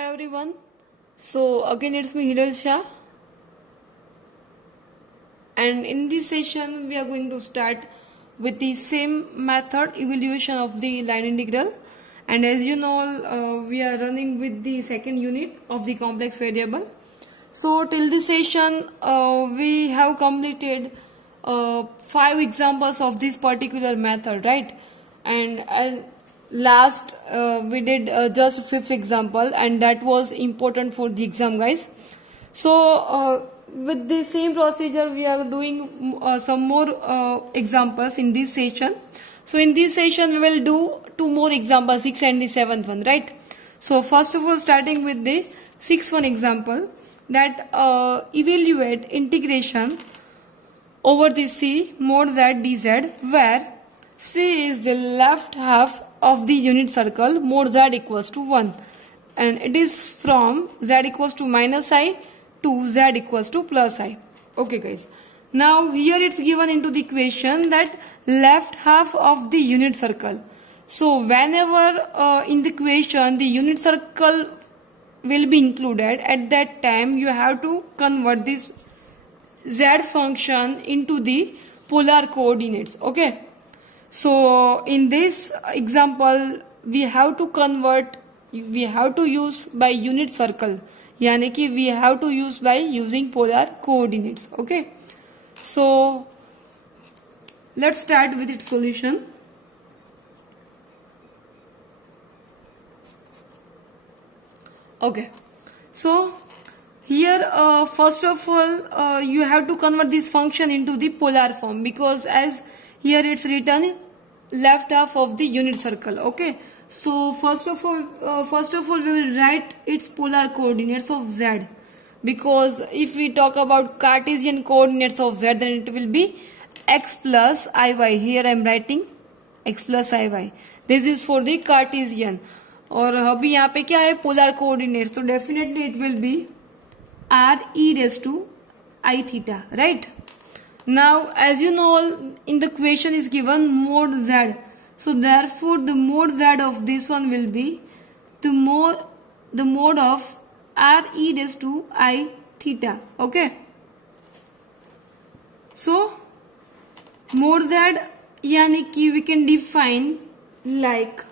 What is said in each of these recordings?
Hi everyone. So again it's me Hiral Shah, and in this session we are going to start with the same method, evaluation of the line integral. And as you know, we are running with the second unit of the complex variable. So till this session we have completed 5 examples of this particular method, right? And last we did just 5th example, and that was important for the exam, guys. So with the same procedure we are doing some more examples in this session. So in this session we will do 2 more examples, 6 and the 7th one, right? So first of all, starting with the 6th one example, that evaluate integration over the C mod z dz, where C is the left half of the unit circle mod z equals to 1, and it is from z equals to minus I to z equals to plus I. Okay guys, now here it's given into the equation that left half of the unit circle. So whenever in the equation the unit circle will be included, at that time you have to convert this z function into the polar coordinates. Okay, so in this example we have to use by unit circle, यानी कि we have to use by using polar coordinates. Okay, so let's start with its solution. Okay, so here first of all you have to convert this function into the polar form, because as here it's written left half of the unit circle. Okay, so first of all we will write its polar coordinates of z, because if we talk about Cartesian coordinates of z, then it will be x plus iy. Here I am writing x plus iy. This is for the Cartesian. और अभी यहाँ पे क्या है, polar coordinates, तो definitely it will B r e raised to I theta, right? Now as you know, in the equation is given mod z, so therefore the mod z of this one will be the mod of r e raised to I theta. Okay, so mod z यानी कि we can define like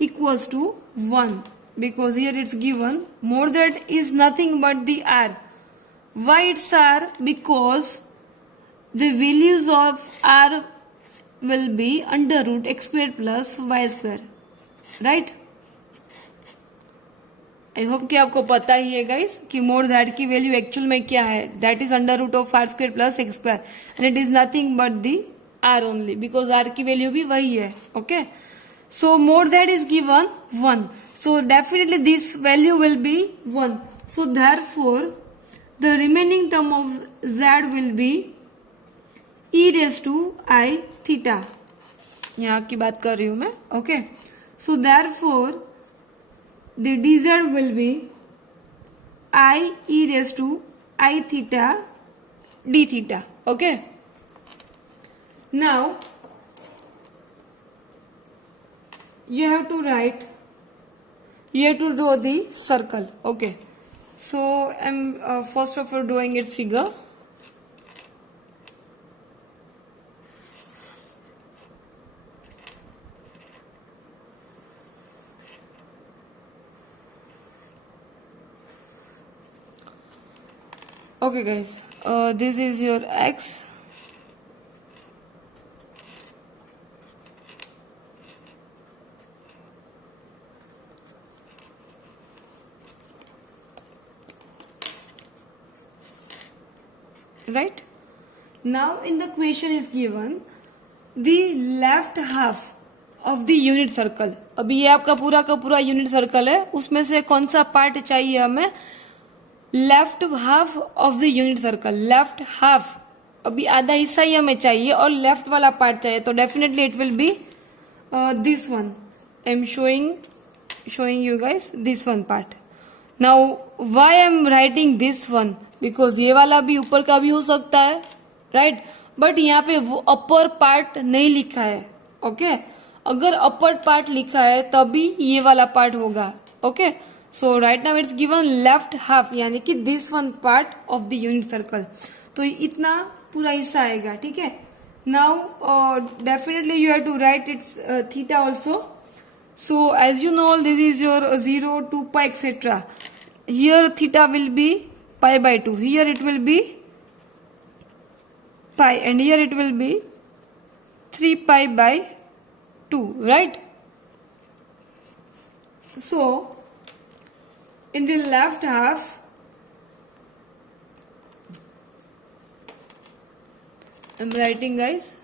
equals to 1, because here it's given mod z is nothing but the r. Why it's r? Because the values of r will be under root x square plus y square, right? I hope कि आपको पता ही है guys कि mod z की value actual में क्या है, that is under root of r square plus x square, and it is nothing but the r only, because r की वैल्यू भी वही है. Okay, so mod z is given 1, so definitely this value will be 1, so therefore the remaining term of z will be e raised to I theta. यहाँ की बात कर रही हूं मैं. Okay, so therefore the dz will be I e raised to I theta d theta. Okay, now you have to draw the circle. Okay, so I'm first of all drawing its figure. Okay guys, this is your x. Right, now in the equation is given the left half of the unit circle. अभी ये आपका पूरा का पूरा unit circle है, उसमें से कौन सा पार्ट चाहिए हमें, left half of the unit circle. Left half, अभी आधा हिस्सा ही हमें चाहिए और लेफ्ट वाला पार्ट चाहिए, तो definitely it will B this one. I am showing you guys this one part. Now why I am writing this one, because ये वाला भी ऊपर का भी हो सकता है, राइट? बट यहाँ पे वो अपर पार्ट नहीं लिखा है. ओके, अगर अपर पार्ट लिखा है तभी ये वाला पार्ट होगा. Okay, so right now it's given left half, यानी कि this one part of the unit circle. तो इतना पूरा हिस्सा आएगा. ठीक है. Now definitely you have to write its theta also. So as you know this is your 0 2 pi etc. Here theta will be pi by 2. Here it will be pi, and here it will be 3 pi by 2, right? So in the left half, I'm writing, guys,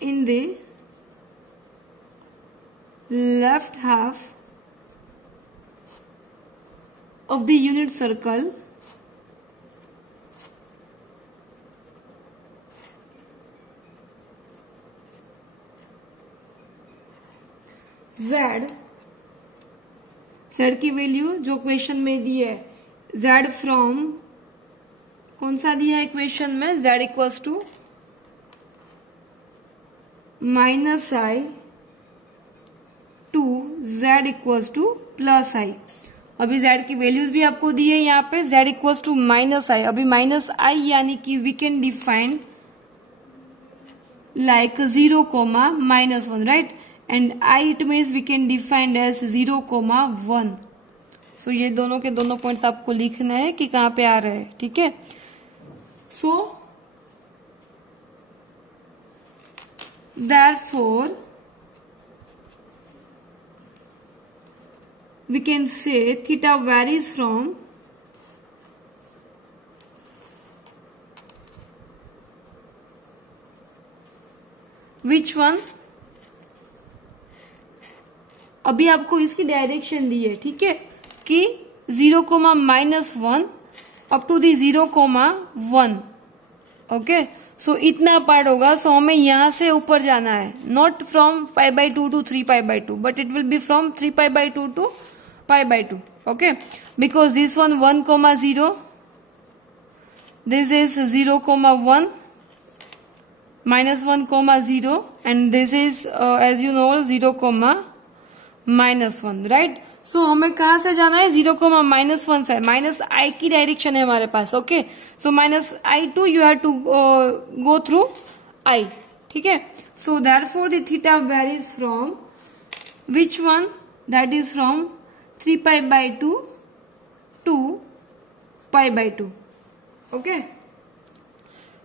in the left half of the unit circle, z की value जो question में दी है, z from कौन सा दिया है question में, z equals to -i to z equals to +i. अभी z की वैल्यूज भी आपको दी है यहाँ पे, z इक्वल्स टू -i. अभी -i यानी कि we can define like 0, -1, right? And I it means we can define as 0, 1. So ये दोनों के दोनों पॉइंट्स आपको लिखना है कि कहाँ पे आ रहे हैं. ठीक है. So therefore we can say theta varies from which one? अभी आपको इसकी डायरेक्शन दी है. ठीक है, कि 0, -1 अप टू दी 0, 1. ओके, सो इतना पार्ट होगा. सो हमें यहां से ऊपर जाना है, not from pi by 2 to 3 pi by 2, but it will B from 3 pi by 2 to pi by 2. Okay, because this 1, 0, this is 0, 1, -1, 0, and this is as you know 0, -1, right? So हमें कहां से जाना है, 0, -1 से. -i की direction है हमारे पास. Okay, so -i2 you have to go through i. ठीक है. So therefore the theta varies from which one, that is from 3 pi by 2 to pi by 2. Okay,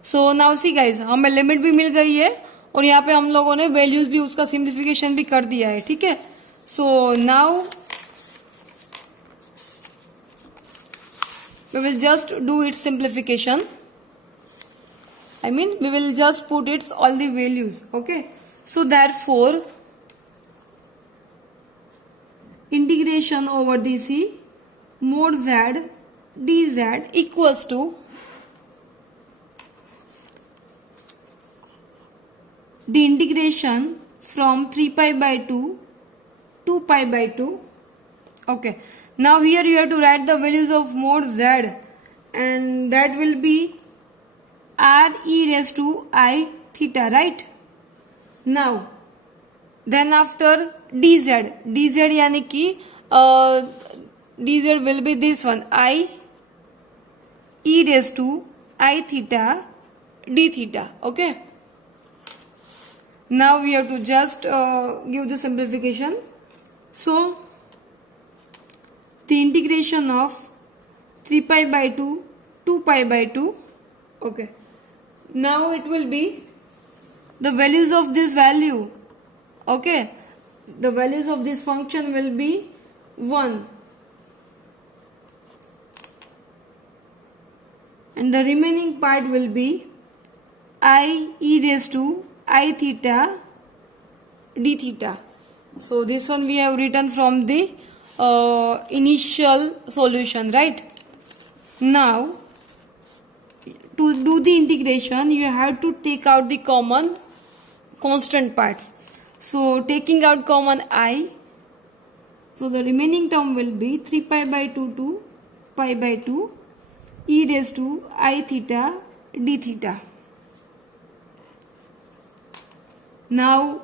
so now see guys, हमें limit भी मिल गई है और यहाँ पे हम लोगों ने वैल्यूज भी उसका सिंप्लीफिकेशन भी कर दिया है. ठीक है. So now we will just do its simplification. I mean we will just put its all the values. Okay, so therefore integration over dc mod z dz equals to the integration from 3 pi by 2 to pi by 2. Okay, now here you have to write the values of mod z, and that will be r e raised to I theta, right? Now then after dz यानी कि dz will be this one, I e raised to I theta d theta. Okay, now we have to just give the simplification. So the integration of 3 pi by 2 to pi by 2. Okay, now it will be the values of this value. Okay, the values of this function will be 1, and the remaining part will be I e raised to I theta d theta. So this one we have written from the initial solution, right? Now to do the integration you have to take out the common constant parts. So taking out common I, so the remaining term will be 3 pi by 2 to pi by 2 e raised to I theta d theta. Now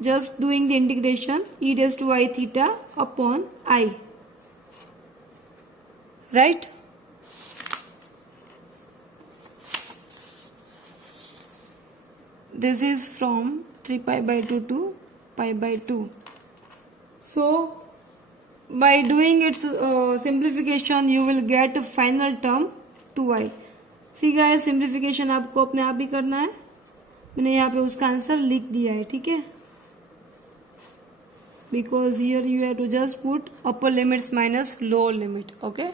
just doing the integration, e raised to I theta upon I, right? This is from 3 pi by 2 to pi by 2. So by doing its simplification you will get a final term 2i. See guys, simplification आपको अपने आप ही करना है. मैंने यहाँ पे उसका answer लिख दिया है, ठीक है, because here you have to just put upper limits minus lower limit. Okay,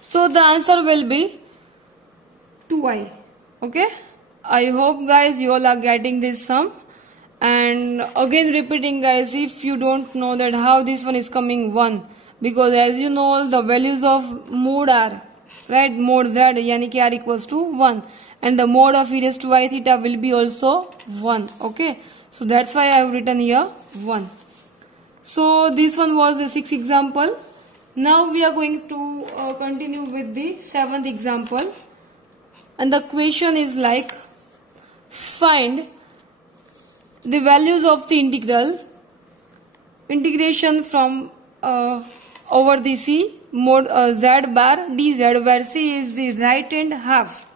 so the answer will be 2i. Okay, I hope guys you all are getting this sum. And again repeating guys, if you don't know that how this one is coming 1, because as you know the values of mode are, right, mode z yani ki r equals to 1, and the mode of e raised to I theta will be also 1. Okay, so that's why I have written here 1. So this one was the 6th example. Now we are going to continue with the 7th example, and the question is like, find the values of the integration from over the C mod z bar dz, where C is the right hand half,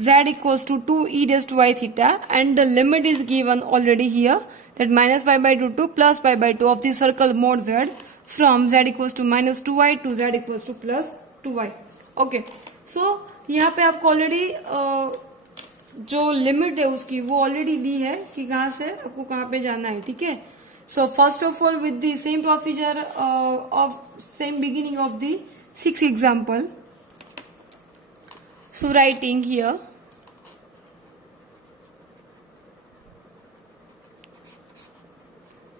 z equals to 2 e raised to I theta, and the limit is given already here, that minus pi by 2 to plus pi by 2 of the circle mod z from z equals to minus 2i to z equals to plus 2i. Okay, so यहाँ पे आपको already जो limit है उसकी वो already दी है कि कहाँ से आपको कहाँ पे जाना है, ठीक है. So first of all with the same procedure of same beginning of the 6th example, so writing here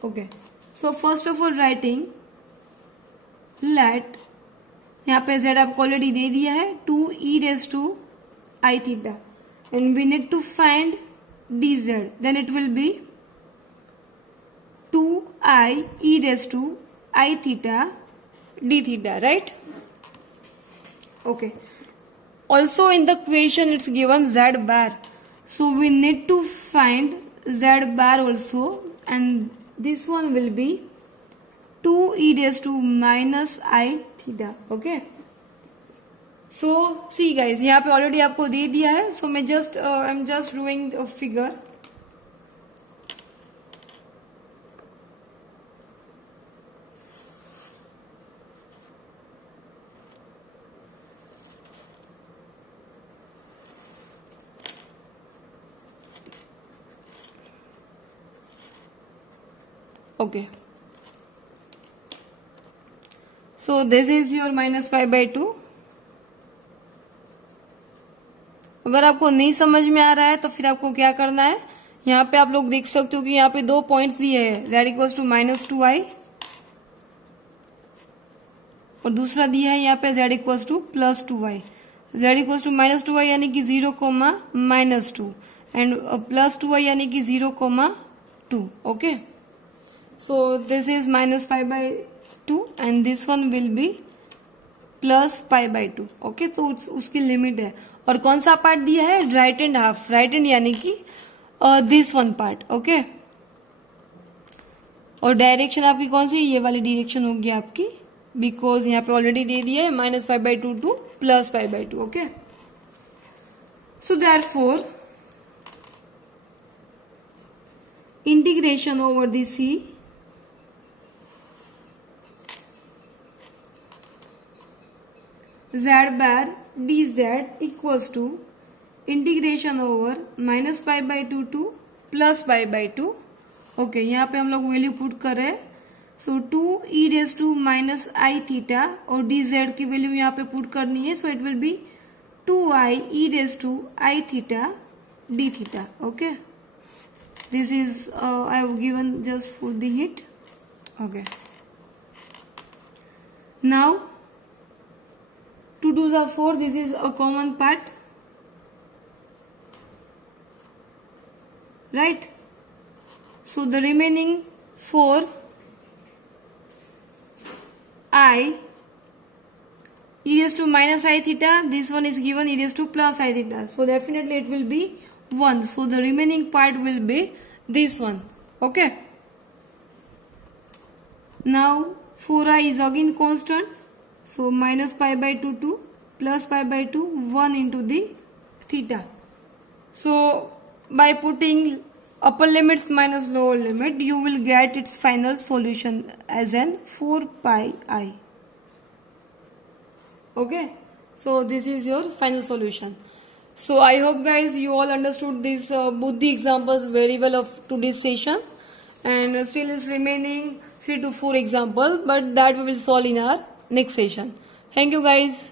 okay. So first of all writing let, यहाँ पे z आपको ऑलरेडी दे दिया है 2 e raised to I theta, and we need to find dz, then it will be 2i e raised to I theta d theta, right? Okay, also in the equation it's given z bar, so we need to find z bar also, and this one will be 2 e raised to minus I theta. Okay, so see guys, यहाँ पे already आपको दे दिया है, so मैं just I am just doing a figure. Okay, so this is your minus pi by 2. अगर आपको नहीं समझ में आ रहा है तो फिर आपको क्या करना है, यहाँ पे आप लोग देख सकते हो कि यहाँ पे 2 पॉइंट्स दिए हैं, z equals to minus 2i, और दूसरा दिया है यहाँ पे z equals to plus 2i. z equals to minus 2i यानी कि 0 comma minus 2, and plus 2i यानी कि 0 comma 2. Okay, so this is minus pi by 2 and this one will be plus pi by 2. Okay, तो उसकी limit है. और कौन सा पार्ट दिया है, right and half, right and यानी कि दिस वन पार्ट. ओके, और डायरेक्शन आपकी कौन सी, ये वाली डायरेक्शन होगी आपकी, बिकॉज यहाँ पे ऑलरेडी दे दिया है minus pi by 2 to plus pi by 2. Okay, so therefore integration over the C z bar dz equals to integration over minus pi by 2 to plus pi by 2. Okay, यहाँ पे हम लोग value put कर रहे हैं, so 2 e raise to minus i theta, और dz की value यहाँ पे पुट करनी है, so it will be 2i e raise to i theta d theta. Okay, this is I have given just for the hit. Okay, now 2 2s are 4, this is a common part, right? So the remaining 4 I e raised to minus I theta, this one is given e raised to plus I theta, so definitely it will be 1. So the remaining part will be this one. Okay. Now 4i is again constant. So minus pi by 2 to plus pi by 2, 1 into the theta. So by putting upper limits minus lower limit, you will get its final solution as an 4 pi I. Okay. So this is your final solution. So I hope guys you all understood these both the examples very well of today's session, and still is remaining 3 to 4 example, but that we will solve in our next session. Thank you guys.